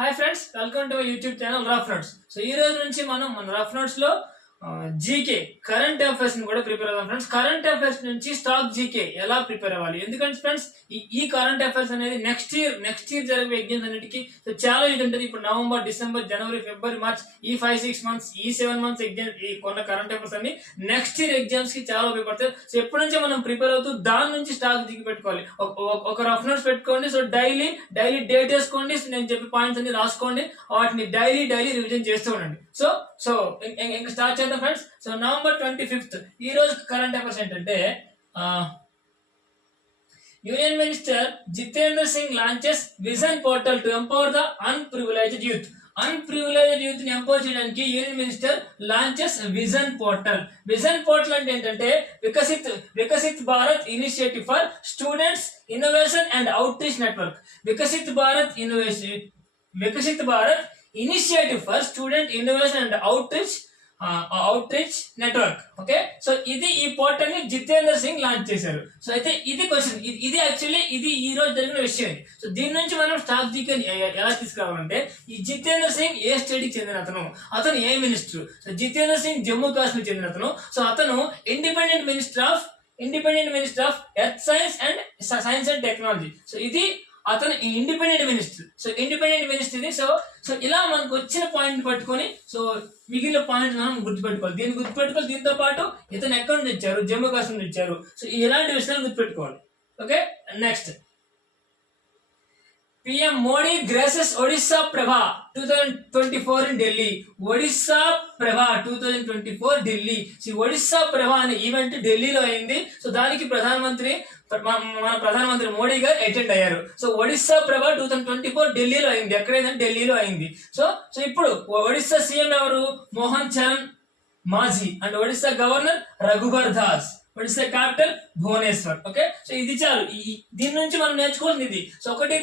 Hi friends, welcome to my YouTube channel rough notes. So ఈ రోజు నుంచి మనం మన రఫ్ నోట్స్ లో జీకే కరెంట్ అఫైర్స్ ని కూడా ప్రిపేర్ అవ్వాలి ఫ్రెండ్స్. కరెంట్ అఫైర్స్ నుంచి స్టాక్ జీకే ఎలా ప్రిపేర్ అవ్వాలి, ఎందుకంటే ఫ్రెండ్స్ ఈ కరెంట్ అఫైర్స్ అనేది నెక్స్ట్ ఇయర్ జరిగే ఎగ్జామ్స్ అన్నిటికీ సో చాలా ఇది ఉంటుంది. ఇప్పుడు నవంబర్, డిసెంబర్, జనవరి, ఫిబ్రవరి, మార్చ్, ఈ 5-6 మంత్స్, ఈ 7 మంత్స్ ఎగ్జామ్, ఈ కొన్న కరెంట్ అఫైర్స్ అన్ని నెక్స్ట్ ఇయర్ ఎగ్జామ్స్ కి చాలా ఉపయోగపడతాయి. సో ఎప్పటి నుంచో మనం ప్రిపేర్ అవుతూ దాని నుంచి స్టాక్ జీకే పెట్టుకోవాలి. ఒక రఫ్ నోట్స్ పెట్టుకోండి. సో డైలీ డేట్ వేసుకోండి. నేను చెప్పే పాయింట్స్ అన్ని రాసుకోండి. వాటిని డైలీ రివిజన్ చేస్తూ ఉండండి. సో ఇంకా స్టార్ట్ చేద్దాం ఫ్రెండ్స్. సో నవంబర్ 25th ఈ రోజు కరెంట్ అఫైర్స్ ఏంటంటే, union minister Jitendra Singh launches vision portal to empower the unprivileged youth. Unprivileged youth ని ఎంపవర్ చేయడానికి union minister launches vision portal. Vision portal అంటే ఏంటంటే Viksit Bharat initiative for students innovation and outreach network. Viksit Bharat initiative for student innovation and outreach network. Okay, so ఈ portal ని Jitendra Singh launch చేశారు. So అయితే ఇది question, ఇది యాక్చువల్లీ ఇది ఈ రోజు జరిగిన విషయం. సో దీని నుంచి మనం స్టాక్ జీకే ఎలా తీసుకురావాలంటే, ఈ జితేంద్ర సింగ్ ఏ స్టేట్ కి చెందిన అతను ఏ మినిస్టర్. సో జితేంద్ర సింగ్ జమ్మూ కాశ్మీర్ చెందిన సో అతను independent minister of earth science and technology. So ఇది అతను ఇండిపెండెంట్ మినిస్టర్. సో ఇలా మనకు వచ్చిన పాయింట్ పట్టుకొని సో మిగిలిన పాయింట్ మనం గుర్తుపెట్టుకోవాలి. దీంతో పాటు ఇతను ఎక్కడి నుంచి ఇచ్చారు, జమ్మూ కాశ్మీర్ నుంచి ఇచ్చారు. సో ఇలాంటి విషయాలు గుర్తుపెట్టుకోవాలి. Okay, next PM Modi graces Odisha Prabha 2024 in Delhi. Odisha Prabha 2024 Delhi. Odisha Prabha అనే ఈవెంట్ ఢిల్లీలో అయింది. సో దానికి మన ప్రధానమంత్రి మోడీ గారు అటెండ్ అయ్యారు. సో ఒడిస్సా ప్రభ 2024 ఢిల్లీలో అయింది. ఎక్కడైందంటే ఢిల్లీలో అయింది. సో ఇప్పుడు ఒడిస్సా సీఎం ఎవరు? Mohan Charan Majhi. And Odisha governor Raghubar Das. Odisha capital Bhubaneswar. Okay, so ఇది చాలు. దీని నుంచి మనం నేర్చుకోవాల్సింది ఇది. సో ఒకటి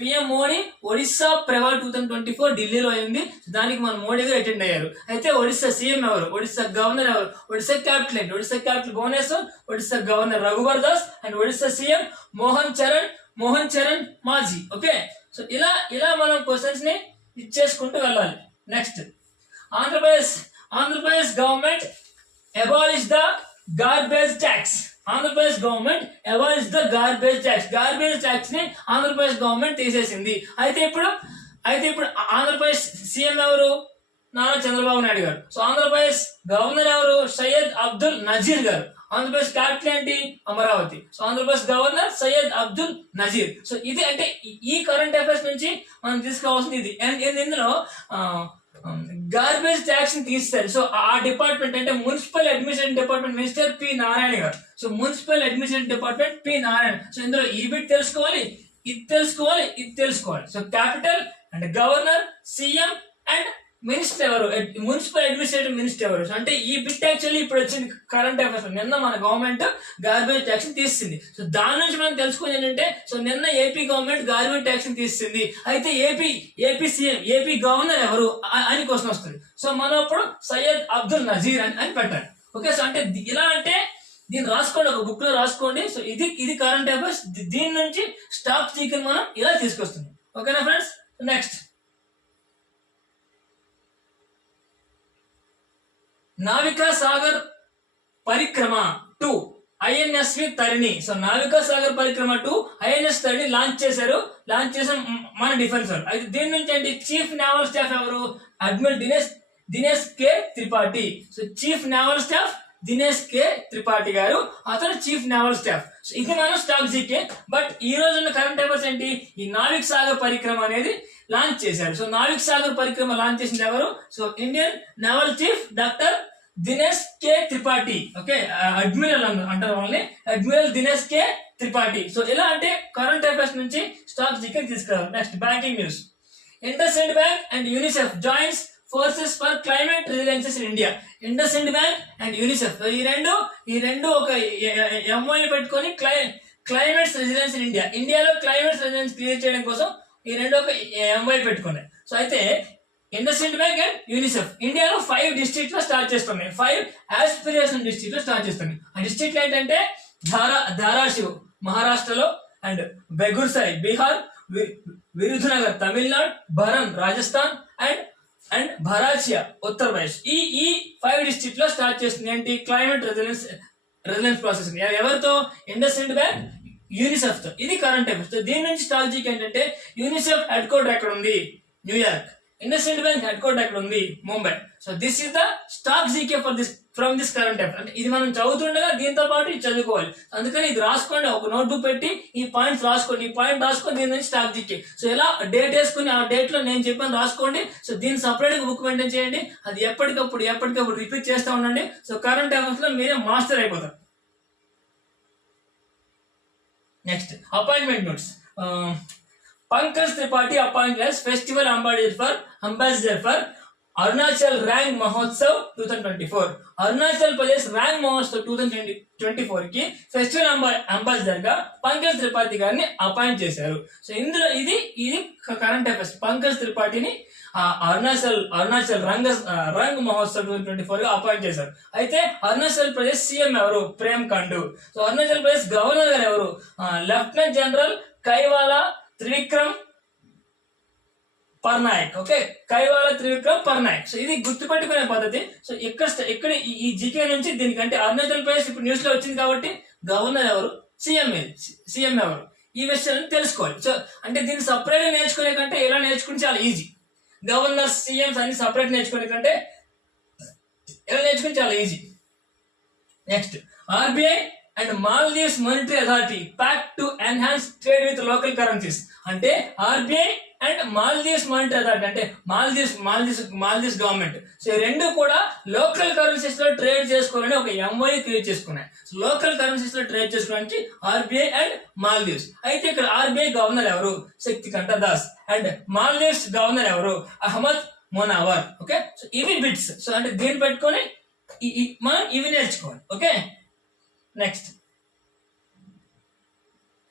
PM మోడీ ఒడిస్సా ప్రభ 2024 ఢిల్లీలో అయింది. దానికి మన మోడీ గారు అటెండ్ అయ్యారు. అయితే ఒడిస్సా సీఎం ఎవరు, ఒడిస్సా గవర్నర్ ఎవరు, ఒడిస్సా క్యాపిటల్ ఏంటి? Odisha capital Bhubaneswar, Odisha governor Raghubar Das and Odisha CM Mohan Charan Majhi. Okay, so ఇలా మనం క్వశ్చన్స్ ని ఇచ్చేసుకుంటూ వెళ్ళాలి. Next Andhra Pradesh government abolish the garbage tax. Andhra Pradesh government abolish the garbage tax ని ఆంధ్రప్రదేశ్ గవర్నమెంట్ తీసేసింది. అయితే ఇప్పుడు ఆంధ్రప్రదేశ్ సీఎం ఎవరు? నారా చంద్రబాబు నాయుడు గారు. సో ఆంధ్రప్రదేశ్ గవర్నర్ ఎవరు? సయ్యద్ అబ్దుల్ నజీర్ గారు. ఆంధ్రప్రదేశ్ క్యాపిటల్ ఏంటి? Amaravati. So Andhra Pradesh governor Syed Abdul Nazeer. So ఇది అంటే ఈ కరెంట్ అఫైర్స్ నుంచి మనం తీసుకోవాల్సింది ఇది. అండ్ ఇందులో గార్బేజ్ ట్యాక్స్ ని తీస్తారు. సో ఆ డిపార్ట్మెంట్ అంటే municipal administration department minister P Narayana గారు. So municipal administration department P Narayana. So ఇందులో ఈ బిట్ తెలుసుకోవాలి, ఇది తెలుసుకోవాలి. So capital and governor, CM and minister ఎవరు, మున్సిపల్ అడ్మినిస్ట్రేటివ్ మినిస్టర్ ఎవరు. అంటే ఈ బిట్ యాక్చువల్లీ ఇప్పుడు వచ్చింది కరెంట్ అఫైర్స్. నిన్న మన గవర్నమెంట్ గార్బేజ్ ట్యాక్స్ తీసింది. సో దాని నుంచి మనం తెలుసుకుని ఏంటంటే, సో నిన్న ఏపీ గవర్నమెంట్ గార్బేజ్ ట్యాక్స్ తీసింది. అయితే ఏపీ సీఎం, ఏపీ గవర్నర్ ఎవరు అని క్వశ్చన్ వస్తుంది. సో మనం ఇప్పుడు సయ్యద్ అబ్దుల్ నజీర్ అని పెట్టాలి. ఓకే, సో అంటే ఇలా అంటే దీన్ని రాసుకోండి, ఒక బుక్ లో రాసుకోండి. సో ఇది కరెంట్ అఫైర్స్. దీని నుంచి స్టాక్ జీకే మనం ఇలా తీసుకొస్తుంది. ఓకేనా friends? Next Navika Sagar Parikrama 2 INSV Tarini. So Navika Sagar Parikrama 2 INS Tarini launch చేశారు మన డిఫెన్స్ వాళ్ళు. అయితే దీని నుంచి అంటే చీఫ్ నేవల్ స్టాఫ్ ఎవరు? Admiral Dinesh K Tripathi. So chief naval staff Dinesh K Tripathi గారు, అతను చీఫ్ నేవల్ స్టాఫ్. సో ఇది మనం స్టాక్ జీకే. బట్ ఈ రోజు ఉన్న కరెంట్ అఫైర్స్ ఏంటి? ఈ నావిక్ సాగర్ పరిక్రమ అనేది లాంచ్ చేశారు. సో నావిక్ సాగర్ పరిక్రమ లాంచ్ చేసింది ఎవరు? So Indian naval chief doctor Dinesh K Tripathi. Okay, admiral అంటారు వాళ్ళని, admiral Dinesh K Tripathi. So ఇలా అంటే కరెంట్ అఫైర్స్ నుంచి స్టాక్ జీకే తీసుకురావాలి. Next banking news. IndusInd bank and UNICEF joins forces for climate resilience in India. IndusInd bank and UNICEF ఈ రెండు ఒక MoU పెట్టుకొని క్లైమేట్ రెసిలియన్స్ ఇన్ ఇండియాలో క్లైమేట్ రెసిలియన్స్ క్రియేట్ చేయడం కోసం ఈ రెండు ఒక ఎంఓయూ పెట్టుకున్నాయి. సో అయితే ఇండస్ఇండ్ బ్యాంక్ అండ్ యూనిసెఫ్ ఇండియాలో 5 డిస్ట్రిక్ట్ లో స్టార్ట్ చేస్తున్నాయి. 5 ఆస్పిరేషన్ డిస్ట్రిక్ట్ లో స్టార్ట్ చేస్తున్నాయి. ఆ డిస్ట్రిక్ట్ ఏంటంటే ధారాషివ్ మహారాష్ట్రలో, అండ్ బెగుర్సాయి బీహార్, విరుధునగర్ తమిళనాడు, భరన్ రాజస్థాన్ అండ్ భరాచియా ఉత్తరప్రదేశ్. ఈ 5 డిస్ట్రిక్ట్ లో స్టార్ట్ చేస్తుంది ఏంటి క్లైమేట్ రెసిలెన్స్ ప్రాసెస్. ఎవరితో? ఇండస్ఇండ్ బ్యాంక్, యూనిసెఫ్ తో. ఇది కరెంట్ అఫైర్స్. దీని నుంచి స్టాక్ జీకే ఏంటంటే యూనిసెఫ్ హెడ్ క్వార్టర్ ఎక్కడ ఉంది? New York. IndusInd bank head quarter ఎక్కడ ఉంది? Mumbai. So this is the stock GK for this from this current affair. అంటే ఇది మనం చదువుతుండగా దీంతో పాటు ఇది చదువుకోవాలి. అందుకని ఇది రాసుకోండి, ఒక నోట్బుక్ పెట్టి ఈ పాయింట్స్ రాసుకోండి, ఈ పాయింట్ రాసుకొని దీని నుంచి స్టాక్ జీకే. సో ఇలా డేట్ వేసుకుని ఆ డేట్ లో నేను చెప్పాను రాసుకోండి. సో దీన్ని సపరేట్ గా బుక్ మెయింటైన్ చేయండి. అది ఎప్పటికప్పుడు రిపీట్ చేస్తూ ఉండండి. సో కరెంట్ అఫైర్స్ లో మీరే మాస్టర్ అయిపోతారు. Next appointment notes. Pankaj Tripathi appointed as festival ambassador for Arunachal rang Mahotsav 2024. Arunachal Pradesh rang Mahotsav 2024 కి ఫెస్టివల్ అంబాసిడర్ గా పంకజ్ త్రిపాఠి గారిని అపాయింట్ చేశారు. సో ఇందులో ఇది కరెంట్ అఫైర్స్. పంకజ్ త్రిపాఠిని అరుణాచల్ రంగ్ మహోత్సవ్ 2024 గా అపాయింట్ చేశారు. అయితే అరుణాచల్ ప్రదేశ్ సీఎం ఎవరు? ప్రేమ్ ఖండు. సో అరుణాచల్ ప్రదేశ్ గవర్నర్ గారు ఎవరు? Lieutenant general Kaivalya Trivikram Parnaik. Okay, Kaivalya Trivikram Parnaik. So ఇది గుర్తుపెట్టుకునే పద్ధతి. సో ఇక్కడ ఈ జీకే నుంచి దీనికంటే అరుణాచల్ ప్రదేశ్ ఇప్పుడు న్యూస్ లో వచ్చింది కాబట్టి గవర్నర్ ఎవరు, సీఎం ఎవరు, ఈ విషయాలను తెలుసుకోవాలి. సో అంటే దీన్ని సపరేట్ గా నేర్చుకునే కంటే ఎలా నేర్చుకుంటే చాలా ఈజీ. గవర్నర్ సీఎంస్ అన్ని సపరేట్ నేర్చుకునే కంటే ఎలా నేర్చుకుంటే చాలా easy. Next RBI and Maldives monetary authority pact to enhance trade with local currencies. అంటే RBI and Maldives monetary authority అంటే మాల్దీవ్స్ గవర్నమెంట్. సో ఈ రెండు కూడా లోకల్ కరెన్సీస్ లో ట్రేడ్ చేసుకోవాలని ఒక ఎంఓయూ క్రియేట్ చేసుకున్నాయి. సో లోకల్ కరెన్సీస్ లో ట్రేడ్ చేసుకోవడానికి ఆర్బీఐ అండ్ మాల్దీవ్స్. అయితే ఇక్కడ ఆర్బీఐ గవర్నర్ ఎవరు? శక్తికంఠ దాస్. అండ్ మాల్దీవ్స్ గవర్నర్ ఎవరు? అహ్మద్ మొనావర్. ఓకే, సో ఇవి బిట్స్. సో అంటే దీన్ని పెట్టుకొని మనం ఇవి నేర్చుకోవాలి. Okay, next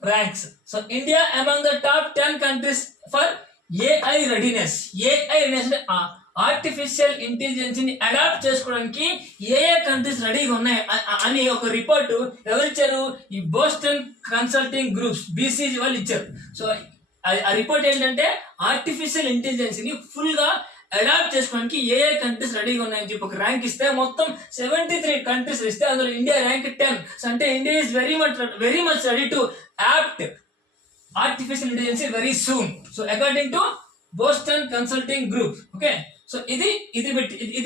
ranks. So India among the top 10 countries for AI readiness. AI readiness అంటే ఆర్టిఫిషియల్ ఇంటెలిజెన్స్ ని అడాప్ట్ చేసుకోవడానికి ఏ కంట్రీస్ రెడీగా ఉన్నాయి అని ఒక రిపోర్ట్ ఎవరు ఇచ్చారు? ఈ బోస్టన్ కన్సల్టింగ్ గ్రూప్స్ BCG వాళ్ళు ఇచ్చారు. సో ఆ రిపోర్ట్ ఏంటంటే ఆర్టిఫిషియల్ ఇంటెలిజెన్స్ ని ఫుల్ గా అడాప్ట్ చేసుకోవడానికి ఏ కంట్రీస్ రెడీగా ఉన్నాయని చెప్పి ఒక ర్యాంక్ ఇస్తే మొత్తం 73 కంట్రీస్ ఇస్తే అందులో ఇండియా ర్యాంక్ 10. సో అంటే India is very much ready to apt artificial intelligence very soon. So according to Boston consulting group. Okay, so ఇది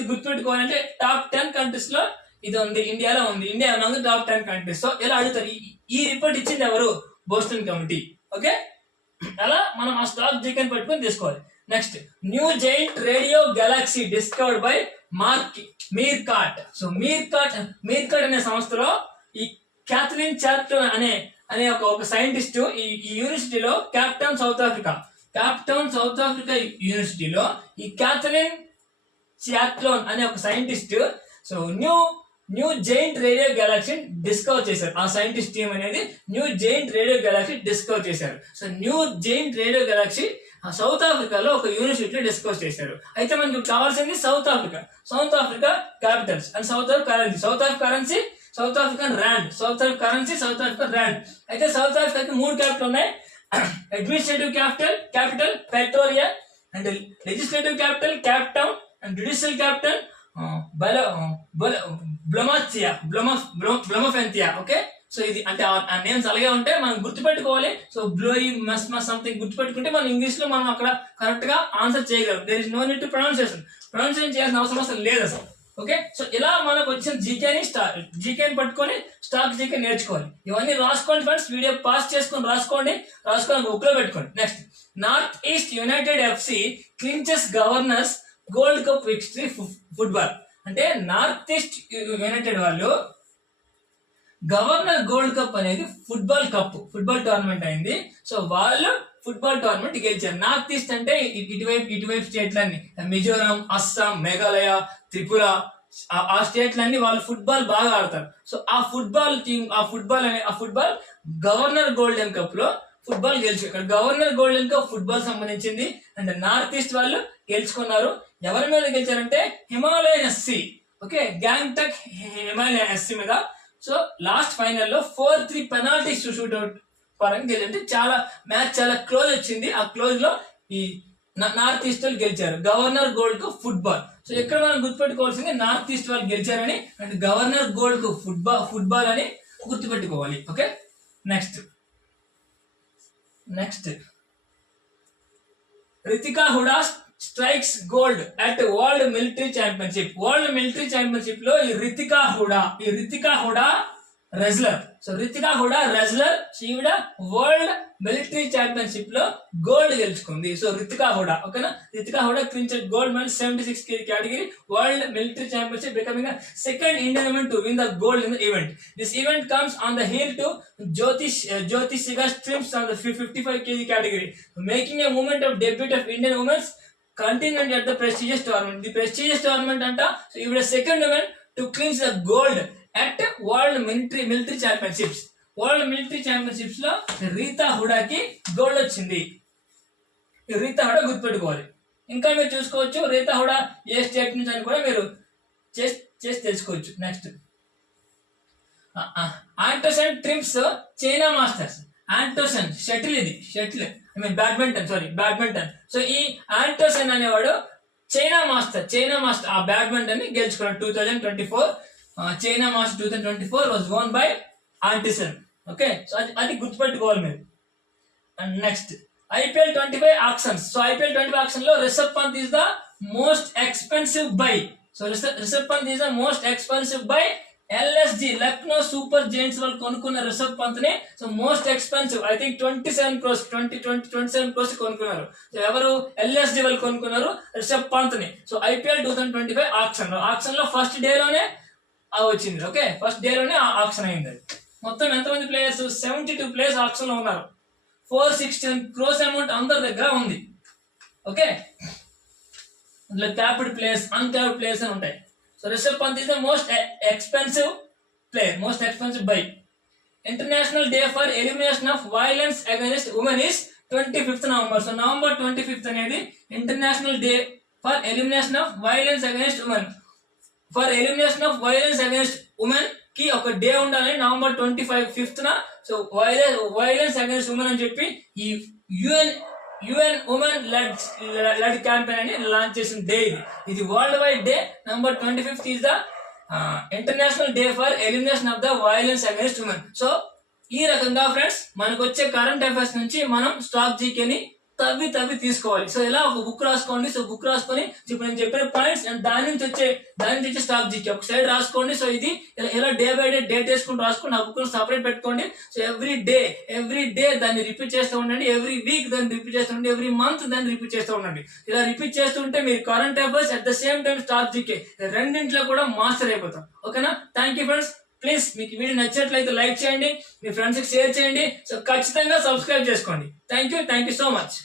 గుర్తుపెట్టుకోవాలంటే టాప్ 10 కంట్రీస్ లో ఇది ఉంది, ఇండియాలో ఉంది. ఇండియా అన్నది టాప్ 10 కంట్రీస్. సో ఎలా అడుగుతారు? ఈ రిపోర్ట్ ఇచ్చింది ఎవరు? Boston committee. ఓకే, అలా మనం ఆ స్టాక్ జీకెన్ పట్టుకొని తీసుకోవాలి. Next new giant radio galaxy discovered by MeerKAT. So MeerKAT అనే సంస్థలో ఈ క్యాథరిన్ చార్టన్ అనే ఒక సైంటిస్ట్ ఈ యూనివర్సిటీలో క్యాప్టౌన్ సౌత్ ఆఫ్రికా యూనివర్సిటీలో ఈ క్యాథరిన్ చార్టన్ అనే ఒక scientist so new giant radio galaxy discover చేశారు. ఆ సైంటిస్ట్ టీమ్ అనేది new giant radio galaxy discover చేశారు. So new giant radio galaxy South ఆఫ్రికాలో ఒక యూనివర్సిటీలో డిస్కస్ చేశారు. అయితే మనకు కావాల్సింది South Africa capitals and South African rand. అయితే సౌత్ ఆఫ్రికాకి 3 క్యాపిటల్ ఉన్నాయి. Administrative capital Pretoria and legislative capital Cape Town and judicial capital Bloemfontein. Okay, so ఇది అంటే ఆ నేమ్స్ అలాగే ఉంటాయి, మనం గుర్తుపెట్టుకోవాలి. సో బ్లోయి మస్ సంథింగ్ గుర్తుపెట్టుకుంటే మనం ఇంగ్లీష్ లో మనం అక్కడ కరెక్ట్ గా ఆన్సర్ చేయగలం. There is no need to pronunciation చేయాల్సిన అవసరం లేదు అసలు. ఓకే, సో ఇలా మనకు వచ్చిన జీకేని పట్టుకొని స్టాక్ జీకే నేర్చుకోవాలి. ఇవన్నీ రాసుకోండి ఫ్రెండ్స్, వీడియో పాస్ చేసుకొని రాసుకొని బుక్ లో పెట్టుకోండి. Next North East United FC clinches governor's gold cup victory football. అంటే నార్త్ ఈస్ట్ యునైటెడ్ వాళ్ళు గవర్నర్ గోల్డ్ కప్ అనేది ఫుట్బాల్ టోర్నమెంట్ అయింది. సో వాళ్ళు ఫుట్బాల్ టోర్నమెంట్ గెలిచారు. నార్త్ ఈస్ట్ అంటే ఇటువైపు స్టేట్లన్నీ మిజోరాం, అస్సాం, మేఘాలయ, త్రిపుర, ఆ స్టేట్లన్నీ వాళ్ళు ఫుట్బాల్ బాగా ఆడతారు. సో ఆ ఫుట్బాల్ గవర్నర్ గోల్డెన్ కప్ లో ఫుట్బాల్ గెలిచారు. ఇక్కడ గవర్నర్ గోల్డెన్ కప్ ఫుట్బాల్ సంబంధించింది అండ్ నార్త్ ఈస్ట్ వాళ్ళు గెలుచుకున్నారు. ఎవరి మీద గెలిచారంటే Himalayan SC. Okay, Gangtok Himalayan SC మీద. సో లాస్ట్ ఫైనల్ లో 4-3 పెనాల్టీ పరంగా గెలిచారు. అంటే చాలా మ్యాచ్ చాలా క్లోజ్ వచ్చింది. ఆ క్లోజ్ లో ఈ నార్త్ ఈస్ట్ వాళ్ళు గెలిచారు. గవర్నర్ గోల్డ్ కు ఫుట్బాల్. సో ఇక్కడ మనం గుర్తుపెట్టుకోవాల్సింది నార్త్ ఈస్ట్ వాళ్ళు గెలిచారని అండ్ గవర్నర్ గోల్డ్ కు ఫుట్బాల్ అని గుర్తుపెట్టుకోవాలి. Okay, next Ritika Hooda strikes gold at world military championship. World military championship లో ఈ Ritika Hooda wrestler. So Ritika Hooda wrestler ఈవిడ వరల్డ్ మిలిటరీ ఛాంపియన్షిప్ లో గోల్డ్ గెలుచుకుంది. సో రితికా హుడా, ఓకేనా, Ritika Hooda clinched gold medal 76 kg category world military championship, becoming a second Indian woman to win the gold in the event. This event comes on the heel to Jyoti Siga's triumphs on the 55 kg category, making a moment of debut of Indian women's continent at the prestigious tournament. The prestigious tournament anta, so even a second woman to clinch the gold at world military championships. World military championships లో Rita హుడాకి gold వచ్చింది. రీతా హుడా గుర్తుపెట్టుకోవాలి. ఇంకా మీరు చూసుకోవచ్చు రీతా హుడా ఏ state నుంచి అని కూడా మీరు చేసి తెలుసుకోవచ్చు. Next Antonsen trims China Masters. Antonsen shuttle badminton. So ఈ ఆంటోసన్ అనేవాడు చైనా మాస్టర్ ఆ బ్యాడ్మింటన్ ని గెలుచుకున్నాడు 2024. China master 2024 was won by Antonsen. Okay, so అది గుర్తుపెట్టుకోవాలి మీరు. And next IPL 25 auctions. So IPL 25 auction లో Rishabh Pant is the most expensive buy. So Rishabh Pant is the most expensive buy. LSG Lucknow super giants వాళ్ళు కొనుక్కున్న రిషబ్ పంత్ ని so most expensive I think 27 crores కొనుక్కున్నారు. So ఎవరు? LSG వాళ్ళు కొనుక్కున్నారు రిషబ్ పంత్ ని. సో IPL 2025 ఆక్షన్ లో ఫస్ట్ డే లోనే వచ్చింది. ఓకే, ఫస్ట్ డే లోనే ఆక్షన్ అయింది. మొత్తం ఎంతమంది ప్లేయర్స్? 72 ప్లేయర్స్ ఆక్షన్ లో ఉన్నారు. 416 crores అమౌంట్ అందరి దగ్గర ఉంది. ఓకే, అందులో క్యాప్డ్ ప్లేయర్స్, అన్క్యాప్డ్ ప్లేయర్స్ అని ఉంటాయి. So Rishabh Pant is the most expensive buy. International day for elimination of violence against women is 25th November. So November 25th అనేది international day for elimination of violence against women కి ఒక day ఉండాలని November 25th so violence against women అని చెప్పి ఈ UN women led campaign అని launch చేసిన day ఇది worldwide day. November 25th is the international day for elimination of the violence against women. So ఈ రకంగా ఫ్రెండ్స్ మనకు వచ్చే కరెంట్ అఫైర్స్ నుంచి మనం స్టాక్ జీకేని తవ్వి తీసుకోవాలి. సో ఇలా ఒక బుక్ రాసుకోండి. సో బుక్ రాసుకొని ఇప్పుడు నేను చెప్పిన పాయింట్స్ అండ్ దాని నుంచి వచ్చే స్టాక్ జీకే ఒక సైడ్ రాసుకోండి. సో ఇది ఇలా డే బై డే డేట్ వేసుకుని రాసుకోండి. ఆ బుక్ సపరేట్ పెట్టుకోండి. సో ఎవ్రీ డే దాన్ని రిపీట్ చేస్తూ ఉండండి. ఎవ్రీ వీక్ దాన్ని రిపీట్ చేస్తూ ఉండండి. ఎవ్రీ మంత్ దాన్ని రిపీట్ చేస్తూ ఉండండి. ఇలా రిపీట్ చేస్తుంటే మీరు current affairs at the same time stock GK రెండింటిలో కూడా మాస్టర్ అయిపోతాం. ఓకేనా? Thank you friends. ప్లీజ్ మీకు వీడియో నచ్చినట్లయితే లైక్ చేయండి, మీ ఫ్రెండ్స్ కి షేర్ చేయండి. సో ఖచ్చితంగా సబ్స్క్రైబ్ చేసుకోండి. Thank you so much.